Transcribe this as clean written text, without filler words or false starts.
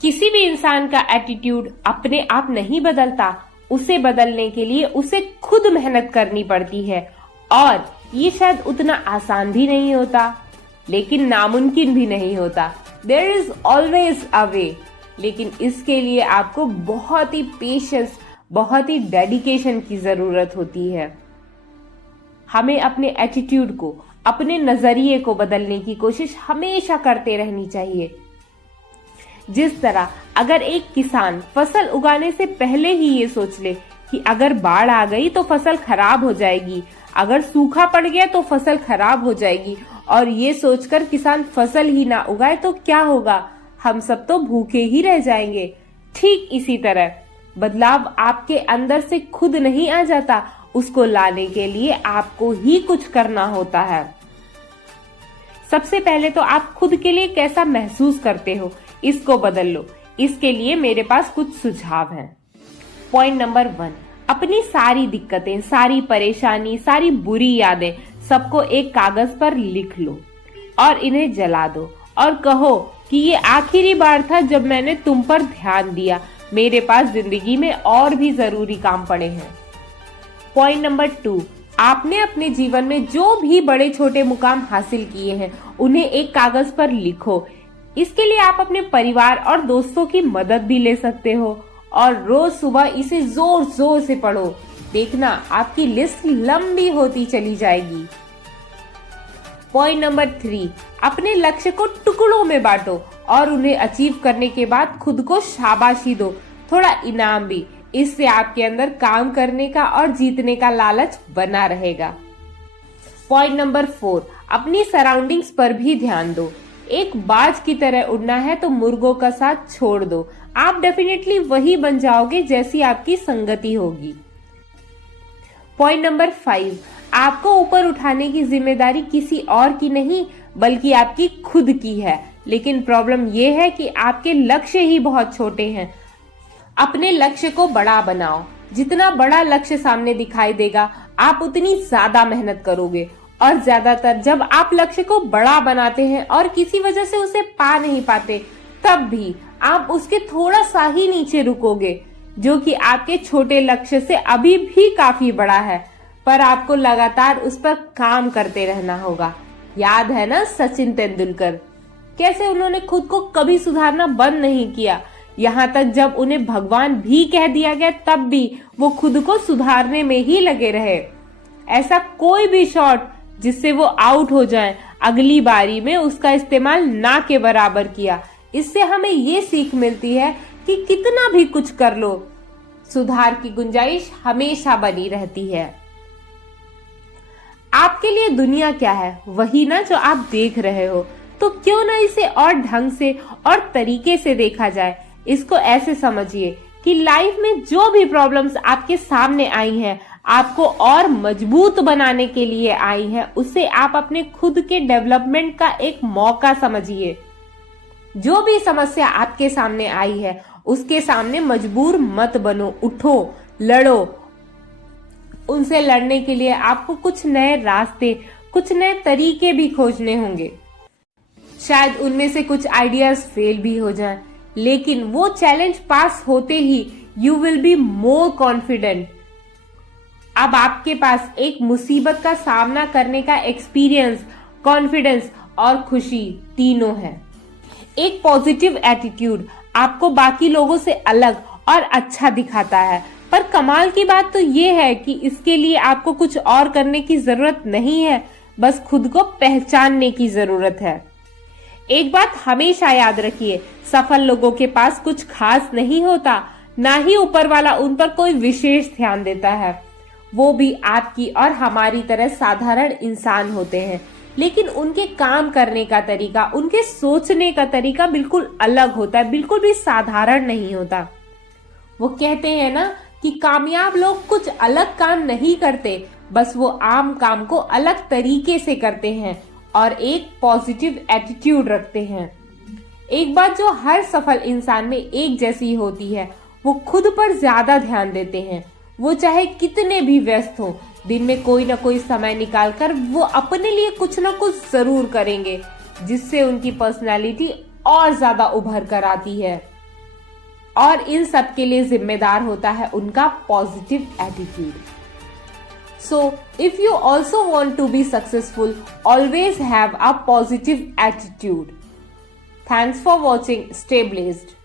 किसी भी इंसान का एटीट्यूड अपने आप नहीं बदलता, उसे बदलने के लिए उसे खुद मेहनत करनी पड़ती है और ये शायद उतना आसान भी नहीं होता, लेकिन नामुमकिन भी नहीं होता। देयर इज ऑलवेज अ वे, लेकिन इसके लिए आपको बहुत ही पेशेंस, बहुत ही डेडिकेशन की जरूरत होती है। हमें अपने एटीट्यूड को, अपने नजरिए को बदलने की कोशिश हमेशा करते रहनी चाहिए। जिस तरह अगर एक किसान फसल उगाने से पहले ही ये सोच ले कि अगर बाढ़ आ गई तो फसल खराब हो जाएगी, अगर सूखा पड़ गया तो फसल खराब हो जाएगी, और ये सोचकर किसान फसल ही ना उगाए तो क्या होगा, हम सब तो भूखे ही रह जाएंगे। ठीक इसी तरह बदलाव आपके अंदर से खुद नहीं आ जाता, उसको लाने के लिए आपको ही कुछ करना होता है। सबसे पहले तो आप खुद के लिए कैसा महसूस करते हो, इसको बदल लो। इसके लिए मेरे पास कुछ सुझाव हैं। पॉइंट नंबर 1, अपनी सारी दिक्कतें, सारी परेशानी, सारी बुरी यादें सबको एक कागज पर लिख लो और इन्हें जला दो और कहो कि ये आखिरी बार था जब मैंने तुम पर ध्यान दिया, मेरे पास जिंदगी में और भी जरूरी काम पड़े हैं। पॉइंट नंबर 2, आपने अपने जीवन में जो भी बड़े छोटे मुकाम हासिल किए हैं उन्हें एक कागज पर लिखो। इसके लिए आप अपने परिवार और दोस्तों की मदद भी ले सकते हो और रोज सुबह इसे जोर जोर से पढ़ो। देखना आपकी लिस्ट लंबी होती चली जाएगी। पॉइंट नंबर 3, अपने लक्ष्य को टुकड़ों में बांटो और उन्हें अचीव करने के बाद खुद को शाबाशी दो, थोड़ा इनाम भी। इससे आपके अंदर काम करने का और जीतने का लालच बना रहेगा। पॉइंट नंबर 4, अपनी सराउंडिंग्स पर भी ध्यान दो। एक बाज की तरह उड़ना है तो मुर्गों का साथ छोड़ दो, आप डेफिनेटली वही बन जाओगे जैसी आपकी संगति होगी। पॉइंट नंबर 5, आपको ऊपर उठाने की जिम्मेदारी किसी और की नहीं बल्कि आपकी खुद की है, लेकिन प्रॉब्लम ये है कि आपके लक्ष्य ही बहुत छोटे हैं। अपने लक्ष्य को बड़ा बनाओ। जितना बड़ा लक्ष्य सामने दिखाई देगा आप उतनी ज्यादा मेहनत करोगे, और ज्यादातर जब आप लक्ष्य को बड़ा बनाते हैं और किसी वजह से उसे पा नहीं पाते, तब भी आप उसके थोड़ा सा ही नीचे रुकोगे, जो कि आपके छोटे लक्ष्य से अभी भी काफी बड़ा है, पर आपको लगातार उस पर काम करते रहना होगा। याद है ना सचिन तेंदुलकर, कैसे उन्होंने खुद को कभी सुधारना बंद नहीं किया, यहाँ तक जब उन्हें भगवान भी कह दिया गया तब भी वो खुद को सुधारने में ही लगे रहे। ऐसा कोई भी शॉट जिससे वो आउट हो जाएं, अगली बारी में उसका इस्तेमाल ना के बराबर किया। इससे हमें ये सीख मिलती है कि कितना भी कुछ कर लो, सुधार की गुंजाइश हमेशा बनी रहती है। आपके लिए दुनिया क्या है, वही ना जो आप देख रहे हो, तो क्यों ना इसे और ढंग से और तरीके से देखा जाए। इसको ऐसे समझिए कि लाइफ में जो भी प्रॉब्लम्स आपके सामने आई हैं, आपको और मजबूत बनाने के लिए आई हैं, उसे आप अपने खुद के डेवलपमेंट का एक मौका समझिए। जो भी समस्या आपके सामने आई है उसके सामने मजबूर मत बनो, उठो, लड़ो। उनसे लड़ने के लिए आपको कुछ नए रास्ते, कुछ नए तरीके भी खोजने होंगे। शायद उनमें से कुछ आइडियाज फेल भी हो जाएं, लेकिन वो चैलेंज पास होते ही you will be more confident. अब आपके पास एक मुसीबत का सामना करने का एक्सपीरियंस, कॉन्फिडेंस और खुशी तीनों है। एक पॉजिटिव एटीट्यूड आपको बाकी लोगों से अलग और अच्छा दिखाता है, पर कमाल की बात तो ये है कि इसके लिए आपको कुछ और करने की जरूरत नहीं है, बस खुद को पहचानने की जरूरत है। एक बात हमेशा याद रखिए, सफल लोगों के पास कुछ खास नहीं होता, ना ही ऊपर वाला उन पर कोई विशेष ध्यान देता है। वो भी आपकी और हमारी तरह साधारण इंसान होते हैं, लेकिन उनके काम करने का तरीका, उनके सोचने का तरीका बिल्कुल अलग होता है, बिल्कुल भी साधारण नहीं होता। वो कहते हैं ना कि कामयाब लोग कुछ अलग काम नहीं करते, बस वो आम काम को अलग तरीके से करते हैं और एक पॉजिटिव एटीट्यूड रखते हैं। एक बात जो हर सफल इंसान में एक जैसी होती है, वो खुद पर ज्यादा ध्यान देते हैं। वो चाहे कितने भी व्यस्त हो, दिन में कोई ना कोई समय निकालकर वो अपने लिए कुछ ना कुछ जरूर करेंगे, जिससे उनकी पर्सनालिटी और ज्यादा उभर कर आती है। और इन सब के लिए जिम्मेदार होता है उनका positive attitude. So, if you also want to be successful, always have a positive attitude. Thanks for watching. Stay blessed.